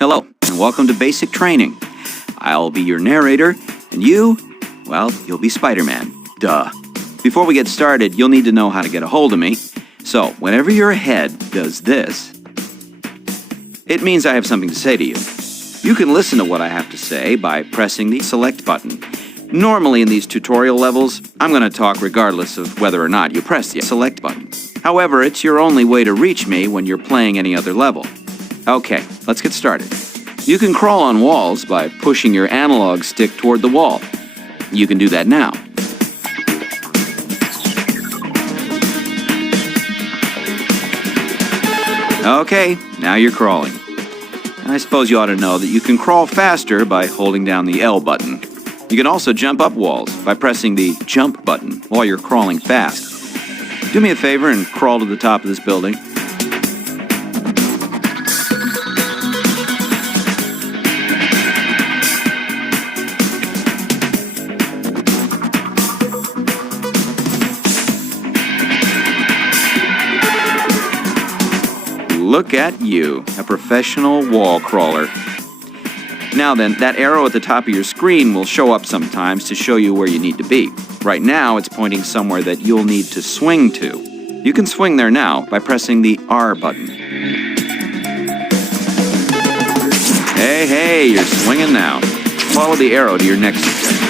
Hello, and welcome to Basic Training. I'll be your narrator, and you, well, you'll be Spider-Man. Duh. Before we get started, you'll need to know how to get a hold of me. So, whenever your head does this, it means I have something to say to you. You can listen to what I have to say by pressing the select button. Normally in these tutorial levels, I'm going to talk regardless of whether or not you press the select button. However, it's your only way to reach me when you're playing any other level. Okay, let's get started. You can crawl on walls by pushing your analog stick toward the wall. You can do that now. Okay, now you're crawling. I suppose you ought to know that you can crawl faster by holding down the L button. You can also jump up walls by pressing the jump button while you're crawling fast. Do me a favor and crawl to the top of this building. Look at you, a professional wall crawler. Now then, that arrow at the top of your screen will show up sometimes to show you where you need to be. Right now, it's pointing somewhere that you'll need to swing to. You can swing there now by pressing the R button. Hey, you're swinging now. Follow the arrow to your next objective.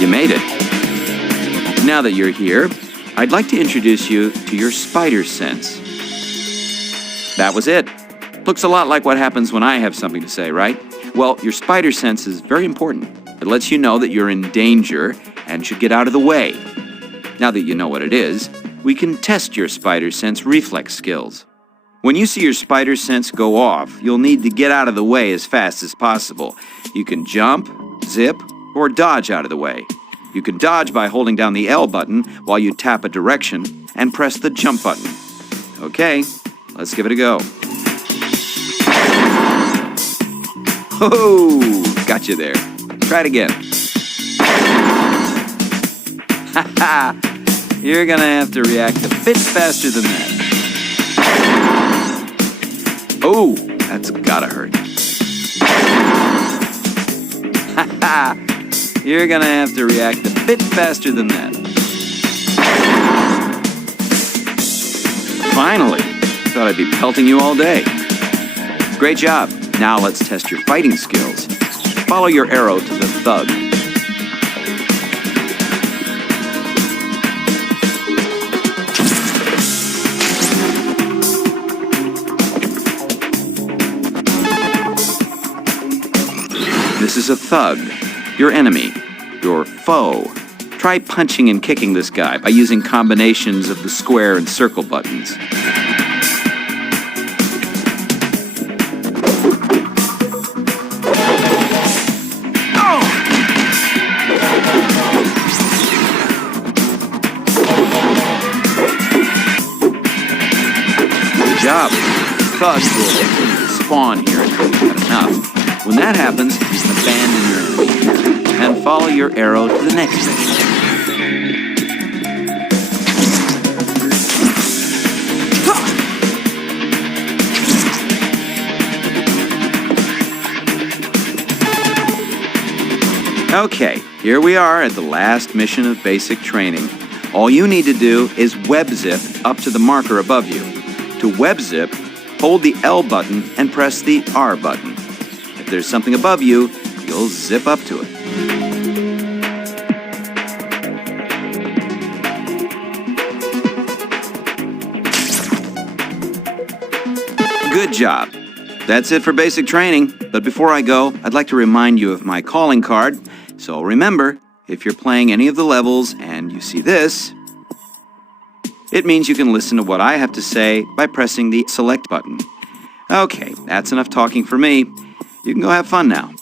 You made it. Now that you're here, I'd like to introduce you to your spider sense. That was it. Looks a lot like what happens when I have something to say, right? Well, your spider sense is very important. It lets you know that you're in danger and should get out of the way. Now that you know what it is, we can test your spider sense reflex skills. When you see your spider sense go off, you'll need to get out of the way as fast as possible. You can jump, zip, or dodge out of the way. You can dodge by holding down the L button while you tap a direction and press the jump button. Okay, let's give it a go. Oh, got you there. Try it again. Haha, you're gonna have to react a bit faster than that. Oh, that's gotta hurt. Haha. You're gonna have to react a bit faster than that. Finally! Thought I'd be pelting you all day. Great job. Now let's test your fighting skills. Follow your arrow to the thug. This is a thug. Your enemy, your foe. Try punching and kicking this guy by using combinations of the square and circle buttons. Oh! Good job. Thugs will continue to spawn here until you've had enough. When that happens, abandon your enemy and follow your arrow to the next mission. Okay, here we are at the last mission of basic training. All you need to do is web zip up to the marker above you. To web zip, hold the L button and press the R button. If there's something above you, you'll zip up to it. Good job. That's it for basic training. But before I go, I'd like to remind you of my calling card. So remember, if you're playing any of the levels and you see this, it means you can listen to what I have to say by pressing the select button. Okay, that's enough talking for me. You can go have fun now.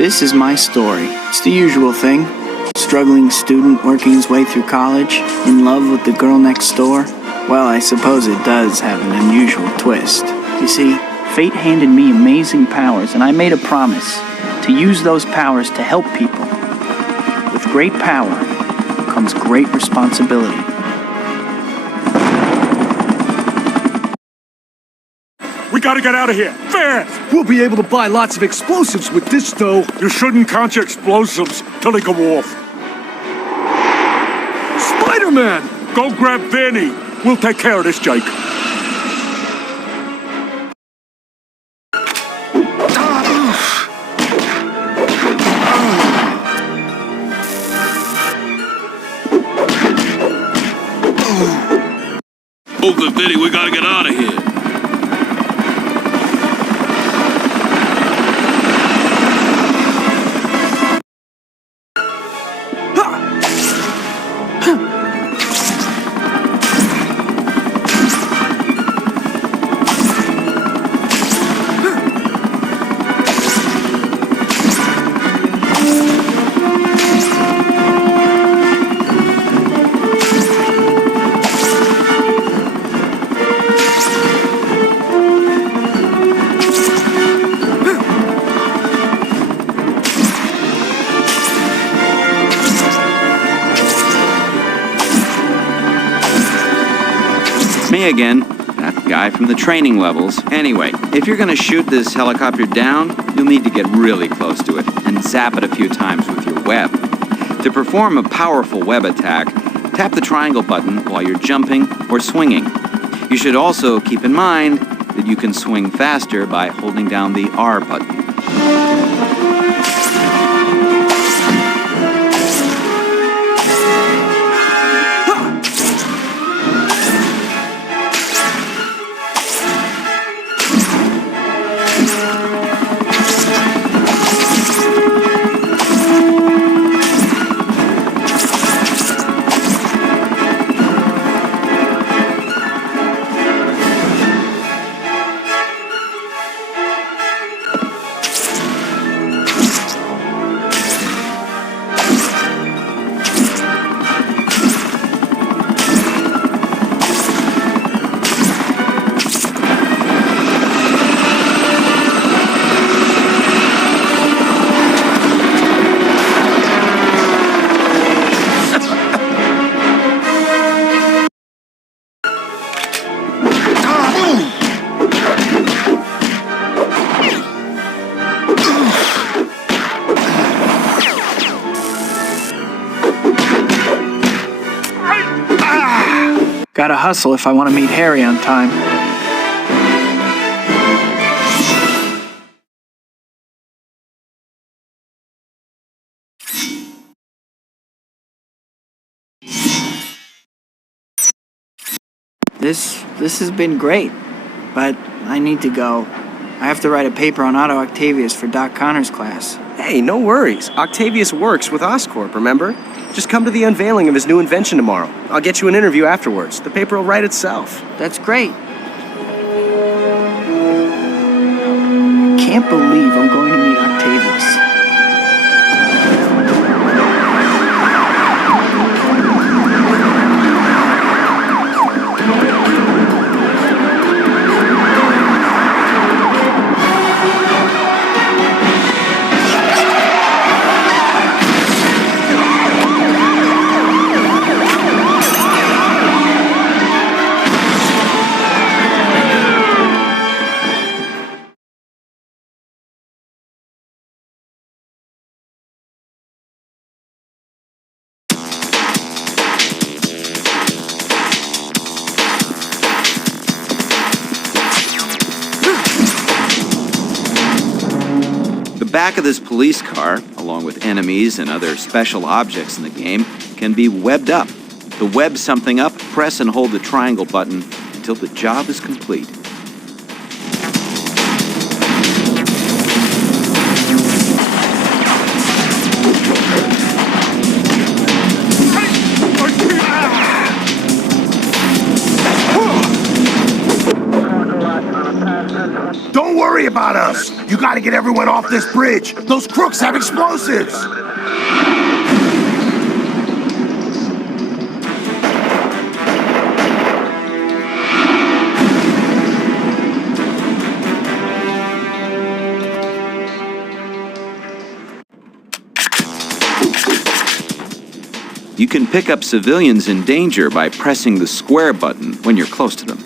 This is my story. It's the usual thing. Struggling student working his way through college, in love with the girl next door. Well, I suppose it does have an unusual twist. You see, fate handed me amazing powers, and I made a promise to use those powers to help people. With great power comes great responsibility. We gotta get out of here, fast! We'll be able to buy lots of explosives with this dough. You shouldn't count your explosives till they go off. Spider-Man! Go grab Vanny. We'll take care of this, Jake. Move it, Vinny. We gotta get out of here. Me again, that guy from the training levels. Anyway, if you're gonna shoot this helicopter down, you'll need to get really close to it and zap it a few times with your web. To perform a powerful web attack, tap the triangle button while you're jumping or swinging. You should also keep in mind that you can swing faster by holding down the R button. Gotta hustle if I want to meet Harry on time. This has been great, but I need to go. I have to write a paper on Otto Octavius for Doc Connor's class. Hey, no worries. Octavius works with Oscorp, remember? Just come to the unveiling of his new invention tomorrow. I'll get you an interview afterwards. The paper will write itself. That's great. Can't believe I'm going to meet Octavius. The back of this police car, along with enemies and other special objects in the game, can be webbed up. To web something up, press and hold the triangle button until the job is complete. Don't worry about us. You gotta get everyone off this bridge. Those crooks have explosives. You can pick up civilians in danger by pressing the square button when you're close to them.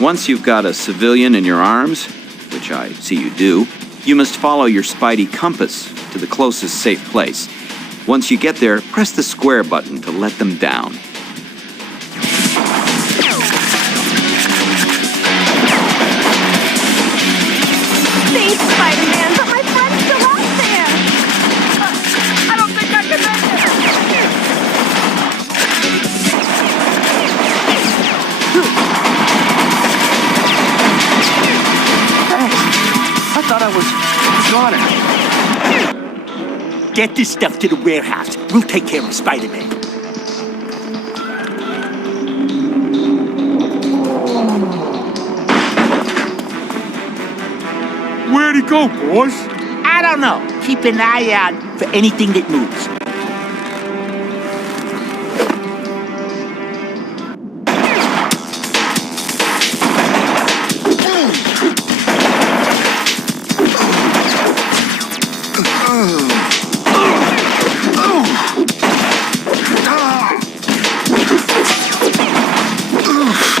Once you've got a civilian in your arms, which I see you do, you must follow your Spidey compass to the closest safe place. Once you get there, press the square button to let them down. Thanks, Spider-Man, but my friend's still out there. I don't think I can make it. I thought I was gone. Get this stuff to the warehouse. We'll take care of Spider-Man. Where'd he go, boys? I don't know. Keep an eye out for anything that moves.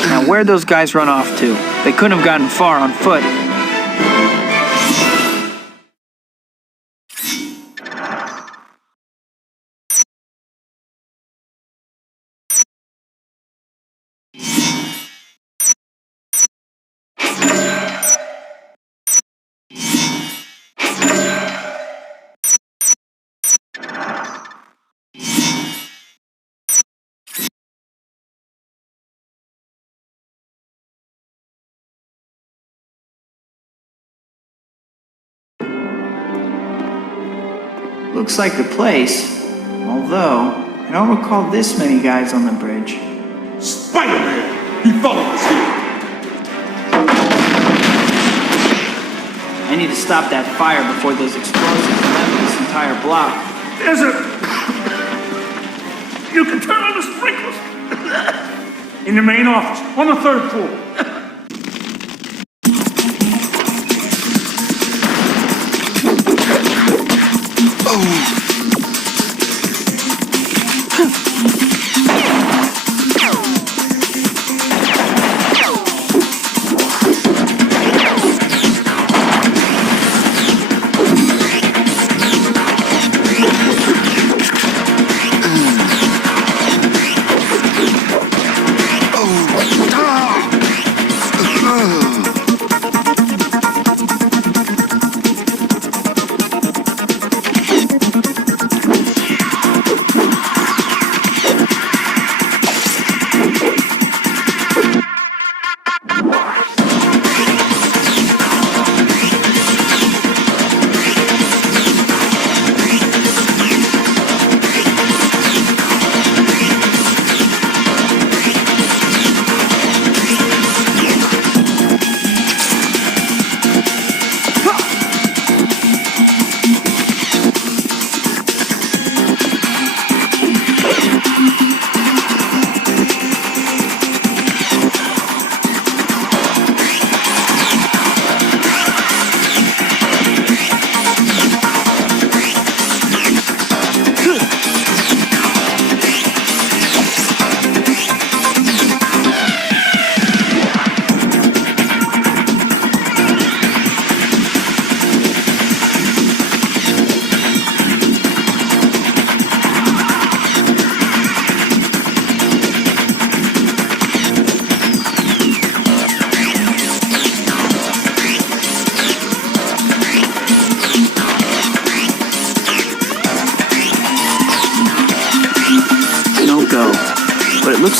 Now, where'd those guys run off to? They couldn't have gotten far on foot. Looks like the place, although I don't recall this many guys on the bridge. Spider-Man! He followed us here! I need to stop that fire before those explosives level this entire block. Is it? You can turn on the sprinklers! In the main office, on the 3rd floor.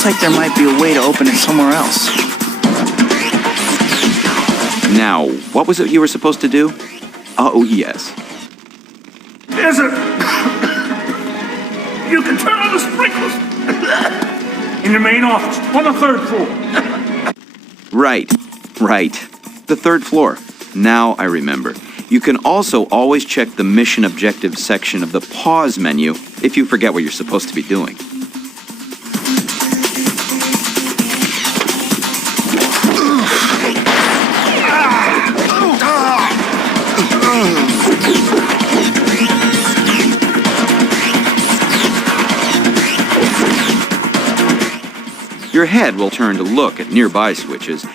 Looks like there might be a way to open it somewhere else. Now, what was it you were supposed to do? Oh, yes. There's a... You can turn on the sprinklers. In the main office, on the 3rd floor. Right. The 3rd floor. Now I remember. You can also always check the mission objectives section of the pause menu if you forget what you're supposed to be doing. Your head will turn to look at nearby switches.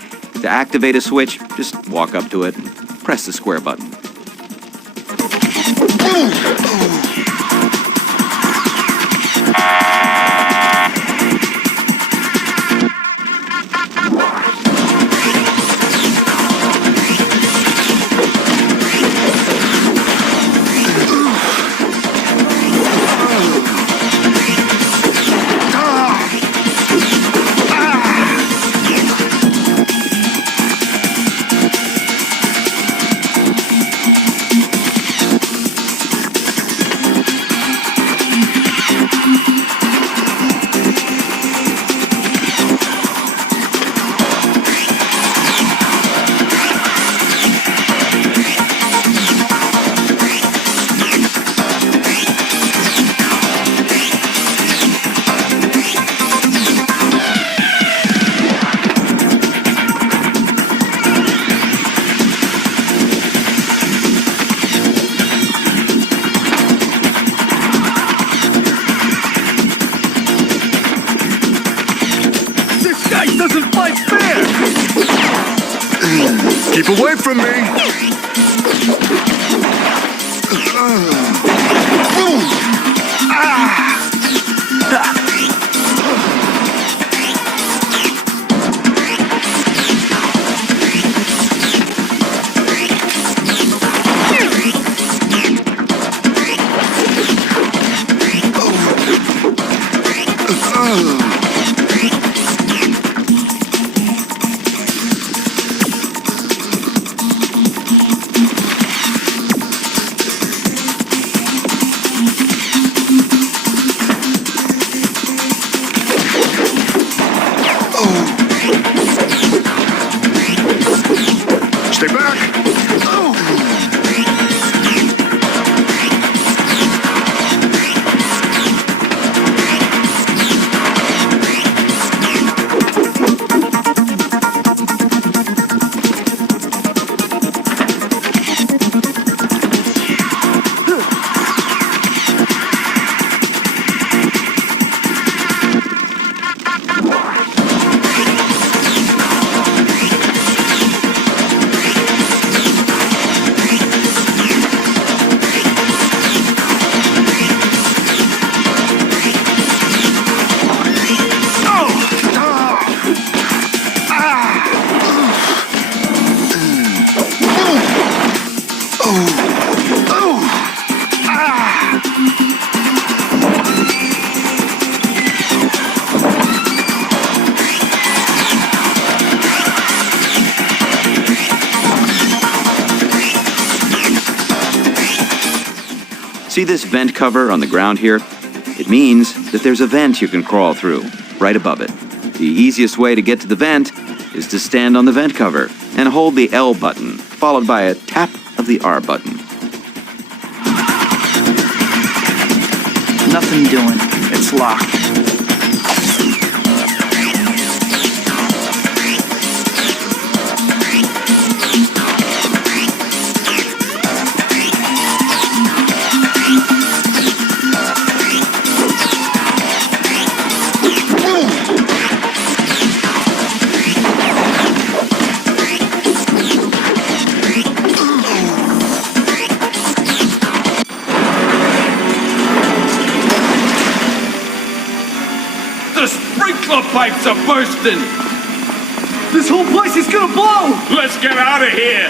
To activate a switch, just walk up to it and press the square button. Doesn't fight fair! Keep away from me! Stay back! See this vent cover on the ground here? It means that there's a vent you can crawl through, right above it. The easiest way to get to the vent is to stand on the vent cover and hold the L button, followed by a tap of the R button. Nothing doing. It's locked. The sprinkler pipes are bursting! This whole place is gonna blow! Let's get out of here!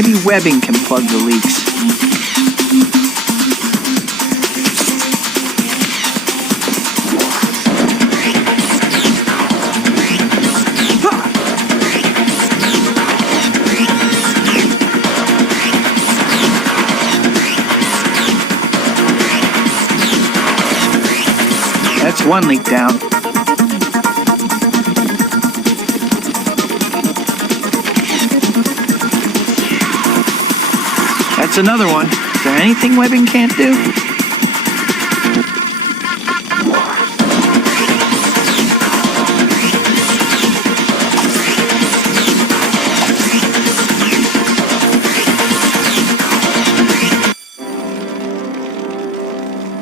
Maybe webbing can plug the leaks. That's one leak down. That's another one. Is there anything webbing can't do?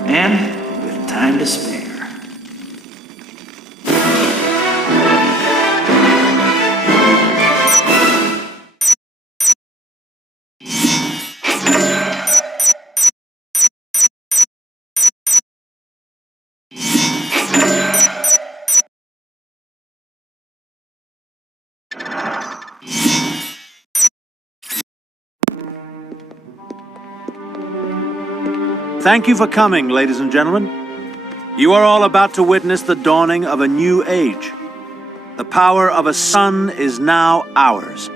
And with time to spare. Thank you for coming, ladies and gentlemen. You are all about to witness the dawning of a new age. The power of a sun is now ours.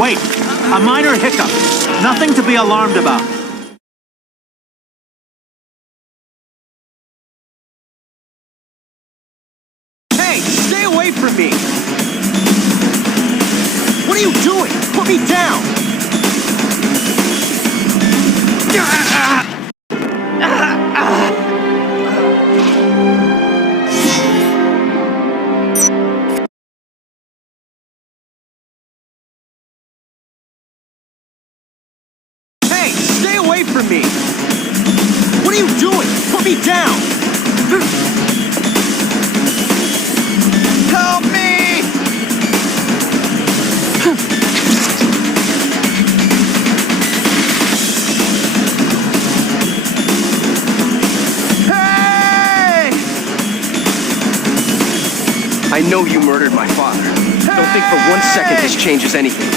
Wait, a minor hiccup. Nothing to be alarmed about. Hey, stay away from me! What are you doing? Put me down! Hey, stay away from me! What are you doing? Put me down! Help me! Hey! I know you murdered my father. Don't think for 1 second this changes anything.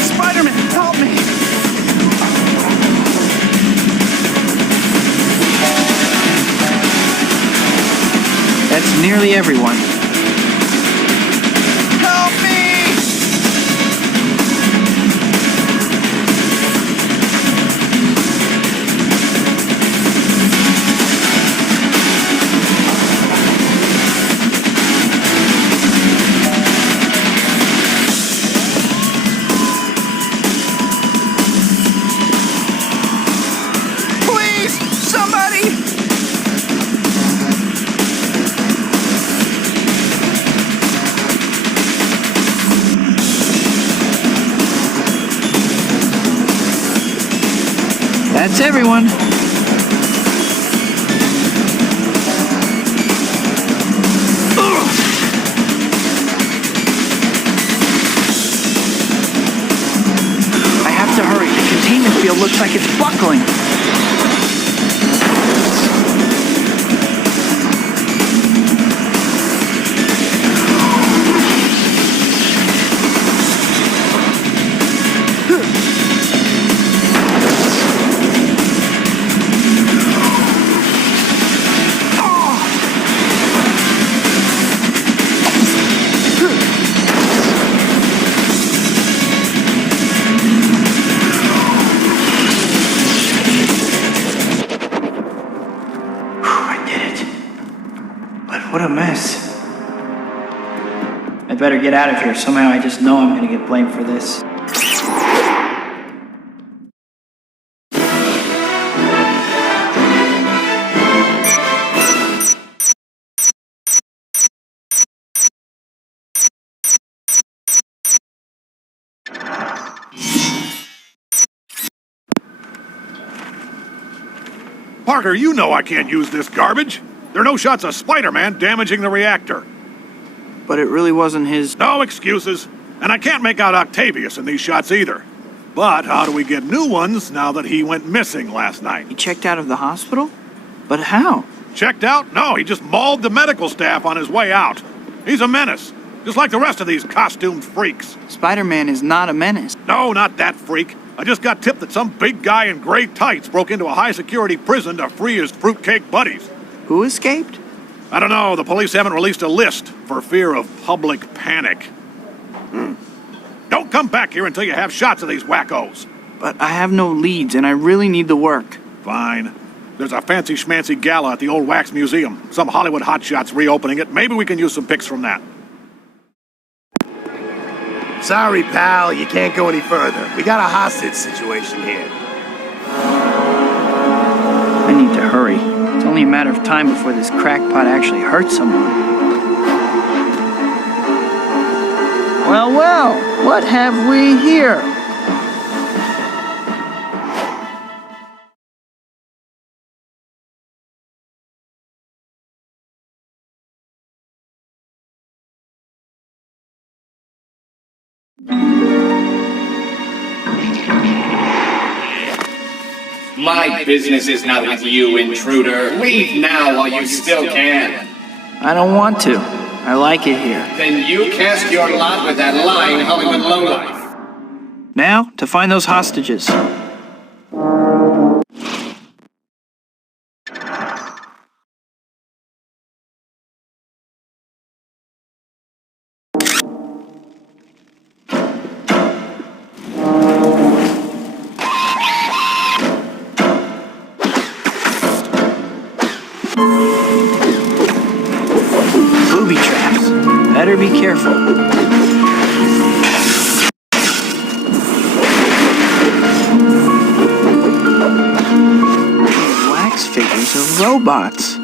Spider-Man, help me! That's nearly everyone. Help me! Please, somebody! That's everyone. I have to hurry. The containment field looks like it's buckling. What a mess. I better get out of here. Somehow I just know I'm gonna get blamed for this. Parker, you know I can't use this garbage. There are no shots of Spider-Man damaging the reactor. But it really wasn't his... No excuses. And I can't make out Octavius in these shots either. But how do we get new ones now that he went missing last night? He checked out of the hospital? But how? Checked out? No, he just mauled the medical staff on his way out. He's a menace, just like the rest of these costumed freaks. Spider-Man is not a menace. No, not that freak. I just got tipped that some big guy in gray tights broke into a high-security prison to free his fruitcake buddies. Who escaped? I don't know. The police haven't released a list for fear of public panic. Don't come back here until you have shots of these wackos. But I have no leads, and I really need the work. Fine. There's a fancy schmancy gala at the old Wax Museum. Some Hollywood hotshots reopening it. Maybe we can use some pics from that. Sorry, pal, you can't go any further. We got a hostage situation here. I need to hurry. It's only a matter of time before this crackpot actually hurts someone. Well, well, what have we here? My business is not with you, intruder. Leave now while you still can. I don't want to. I like it here. Then you cast your lot with that lying Hollywood lowlife. Now, to find those hostages. Booby traps. Better be careful. Wax figures of robots.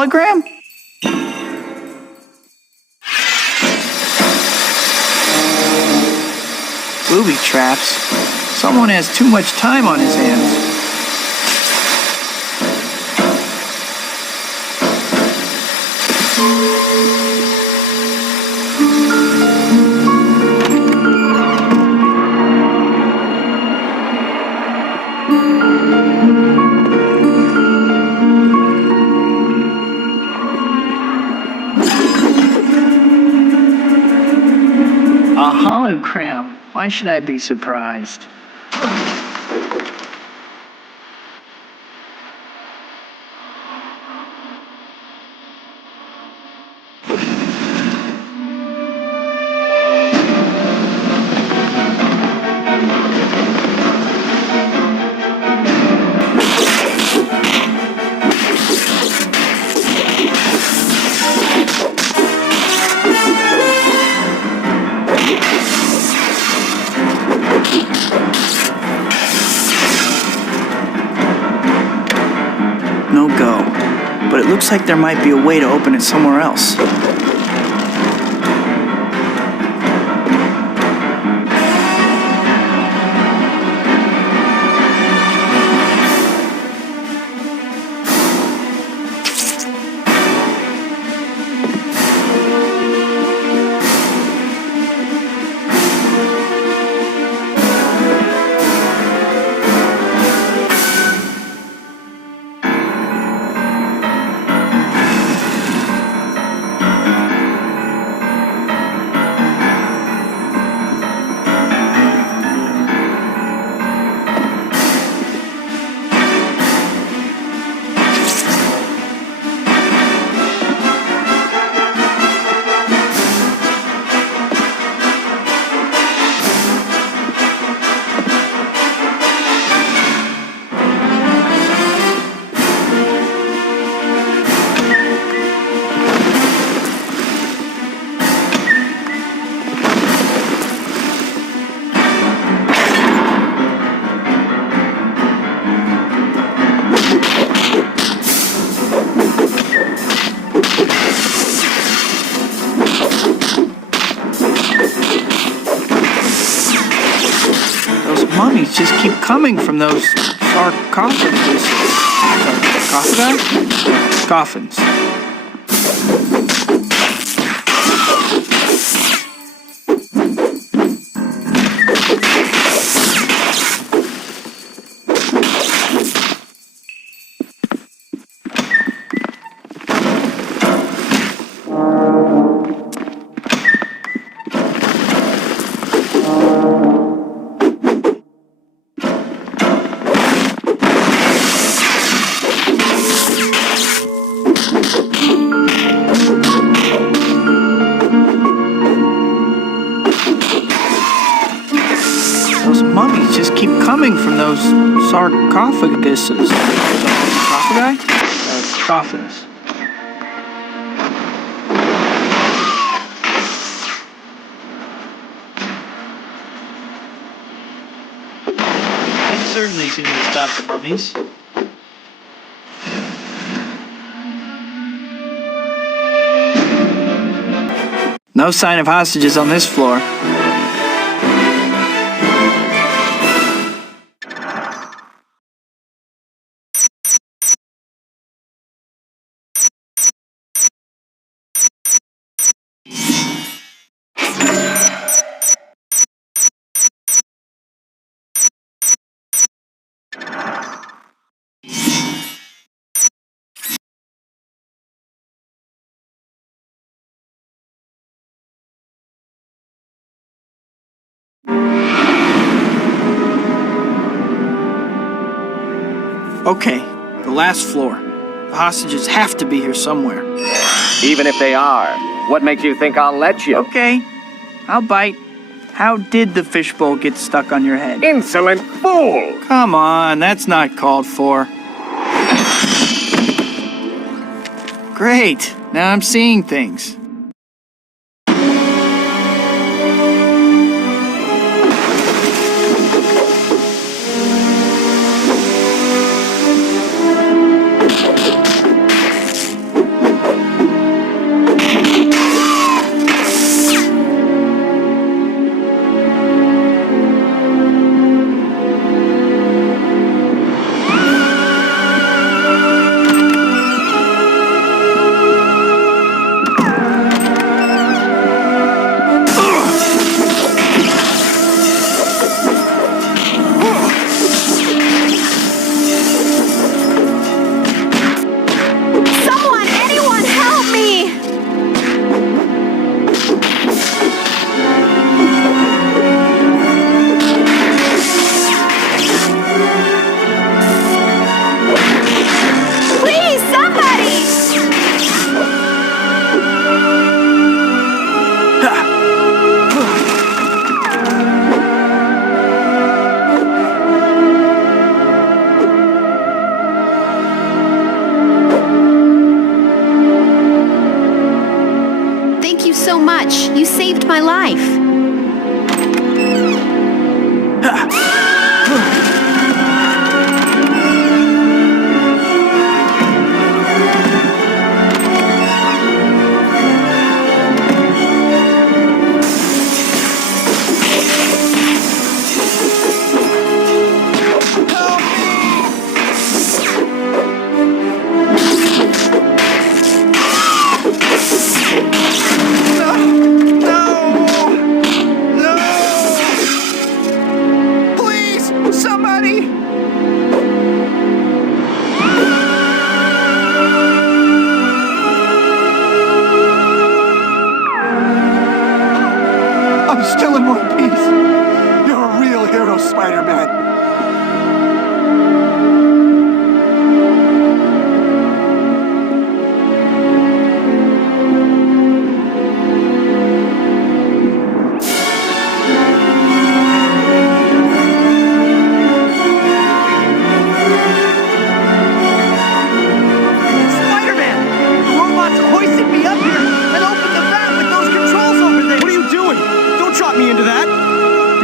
hologram? Booby traps. Someone has too much time on his hands. A hologram. Why should I be surprised? No go. But it looks like there might be a way to open it somewhere else. Mummies just keep coming from those sarcophagus. Sarcophagi? Coffins. Those mummies just keep coming from those sarcophaguses. Sarcophagi? Coffins. They certainly seem to stop the mummies. No sign of hostages on this floor. Okay, the last floor. The hostages have to be here somewhere. Even if they are, what makes you think I'll let you? Okay, I'll bite. How did the fishbowl get stuck on your head? Insolent fool! Come on, that's not called for. Great, now I'm seeing things.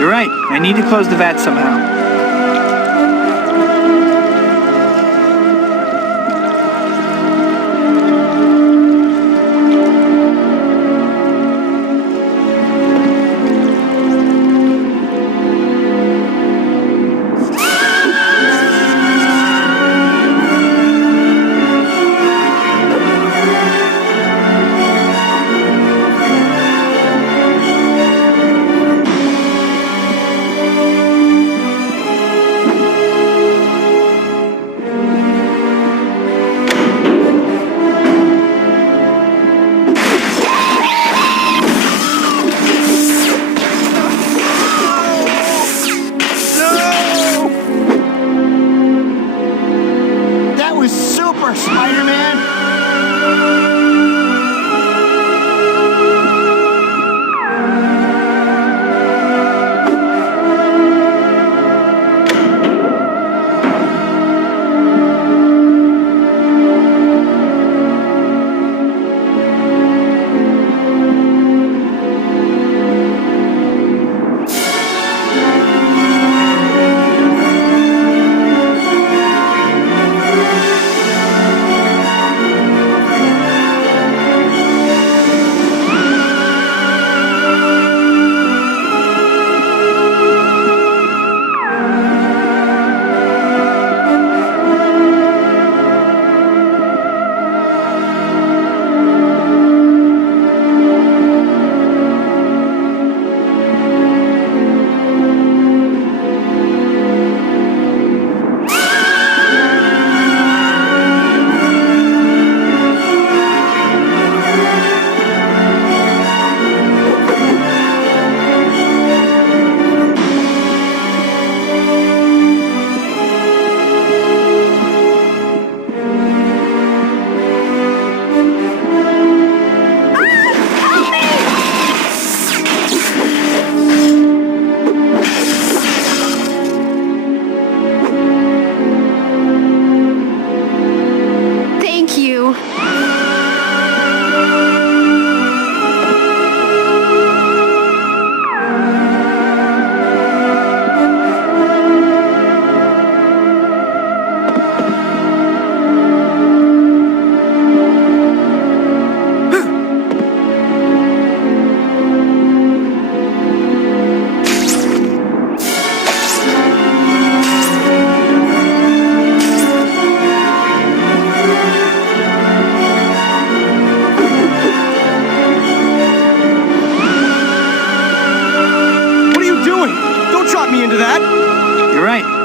You're right. I need to close the vat somehow.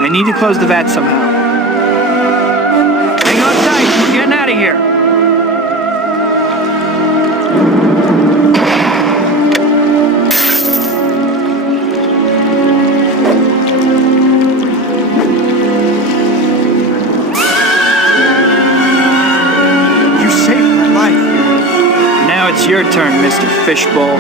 I need to close the vat somehow. Hang on tight. We're getting out of here. You saved my life. Now it's your turn, Mr. Fishbowl.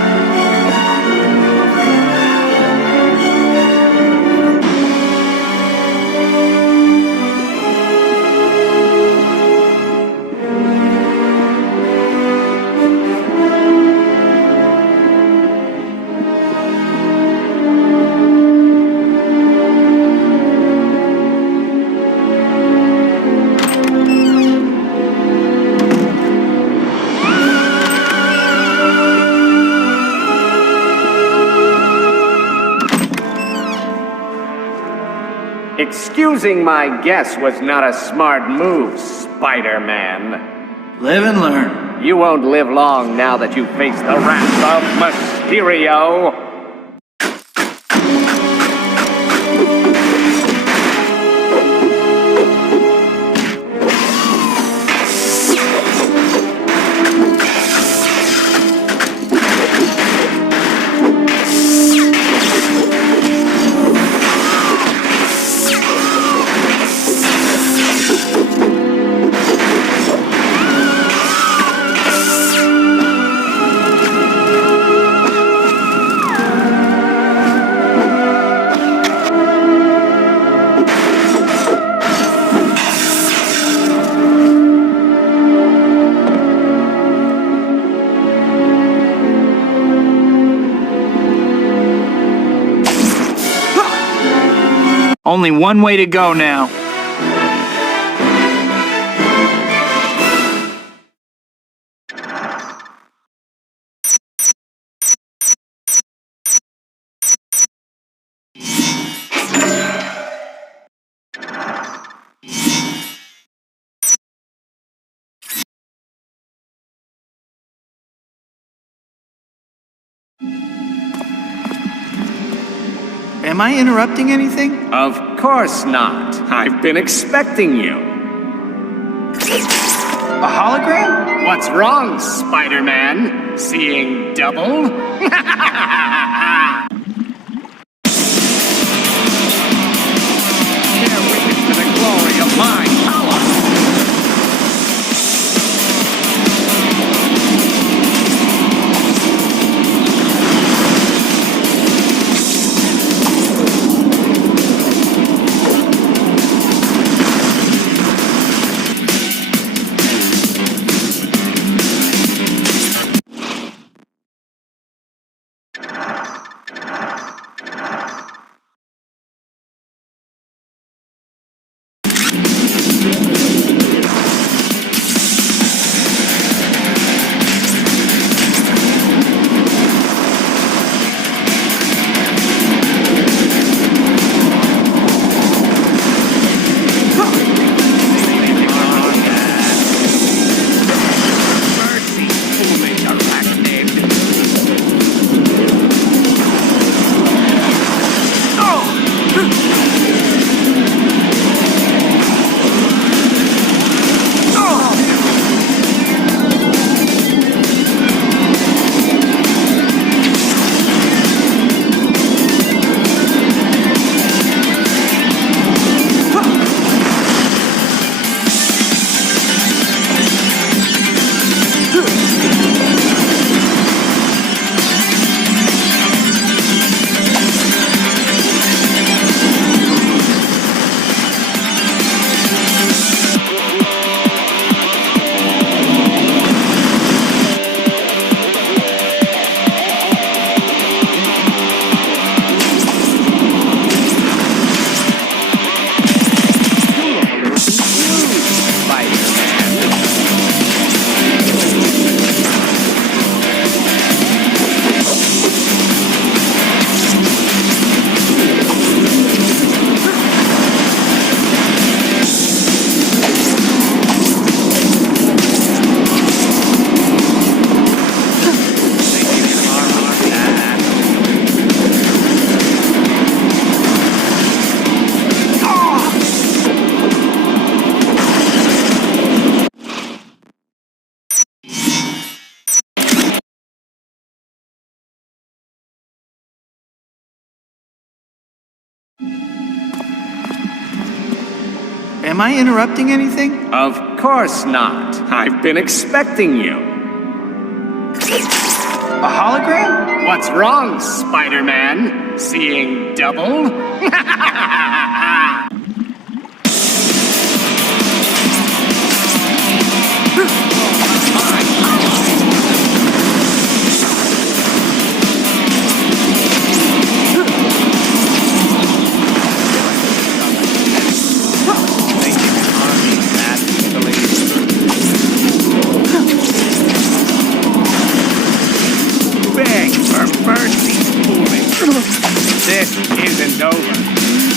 Excusing my guess was not a smart move, Spider-Man. Live and learn. You won't live long now that you face the wrath of Mysterio. Only one way to go now. Am I interrupting anything? Of course not. I've been expecting you. A hologram? What's wrong, Spider-Man? Seeing double? Bear witness to the glory of my power. Am I interrupting anything? Of course not. I've been expecting you. A hologram? What's wrong, Spider-Man? Seeing double? Beg for mercy, foolish. This isn't over.